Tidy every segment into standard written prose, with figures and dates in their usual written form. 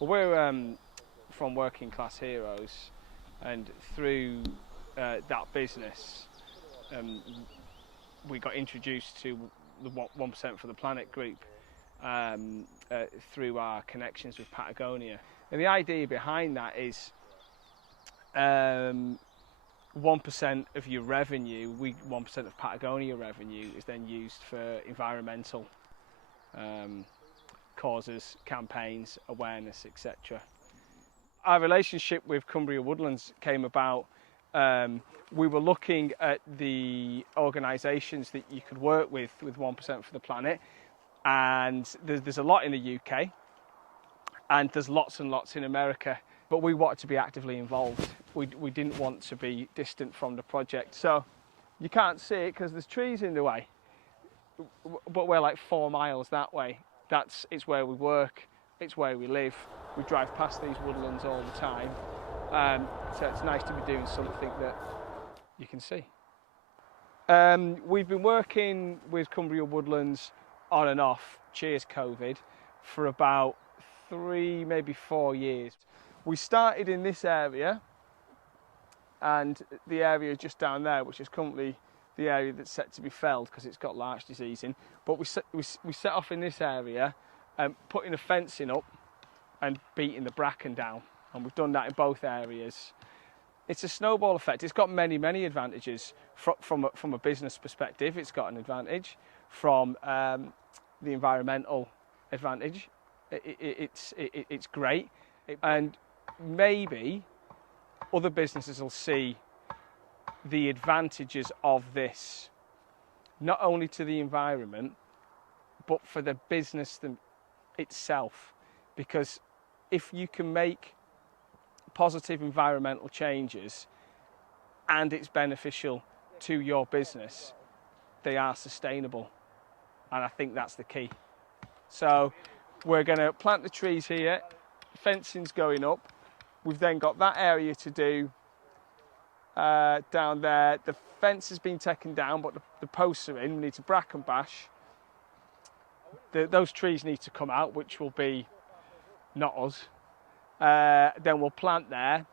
Well, we're from Working Class Heroes, and through that business, we got introduced to the 1% for the Planet group through our connections with Patagonia. And the idea behind that is 1% of your revenue, 1% of Patagonia revenue is then used for environmental causes, campaigns, awareness, etc. Our relationship with Cumbria Woodlands came about. We were looking at the organisations that you could work with 1% for the Planet, and there's a lot in the UK, and there's lots and lots in America, but we wanted to be actively involved. We didn't want to be distant from the project. So you can't see it because there's trees in the way, but we're like 4 miles that way. It's where we work, it's where we live. We drive past these woodlands all the time, so it's nice to be doing something that you can see. We've been working with Cumbria Woodlands on and off, cheers COVID, for about 3, maybe 4 years. We started in this area, and the area just down there, which is currently the area that's set to be felled because it's got larch disease in. But we set off in this area, putting a fencing up and beating the bracken down, and we've done that in both areas. It's a snowball effect. It's got many, many advantages from a business perspective. It's got an advantage from the environmental advantage. It's great, and maybe other businesses will see the advantages of this, not only to the environment, but for the business itself. Because if you can make positive environmental changes and it's beneficial to your business, they are sustainable. And I think that's the key. So we're going to plant the trees here, fencing's going up. We've then got that area to do down there. The fence has been taken down, but the posts are in. We need to bracken bash. Those trees need to come out, which will be not us. Then we'll plant there.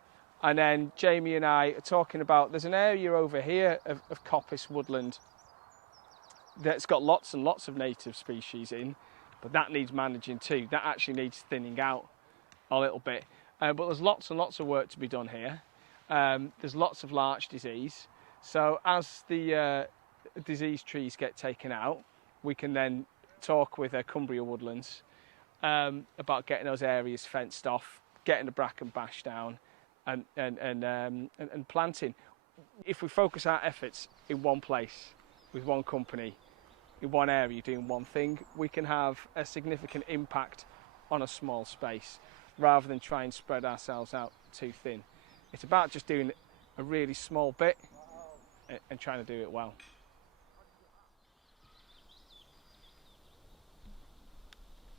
And then Jamie and I are talking about, there's an area over here of coppice woodland that's got lots and lots of native species in, but that needs managing too. That actually needs thinning out a little bit. But there's lots and lots of work to be done here. There's lots of larch disease. So as the disease trees get taken out, we can then talk with Cumbria Woodlands about getting those areas fenced off, getting the bracken bashed down, and planting. If we focus our efforts in one place, with one company, in one area doing one thing, we can have a significant impact on a small space, rather than try and spread ourselves out too thin. It's about just doing a really small bit and trying to do it well.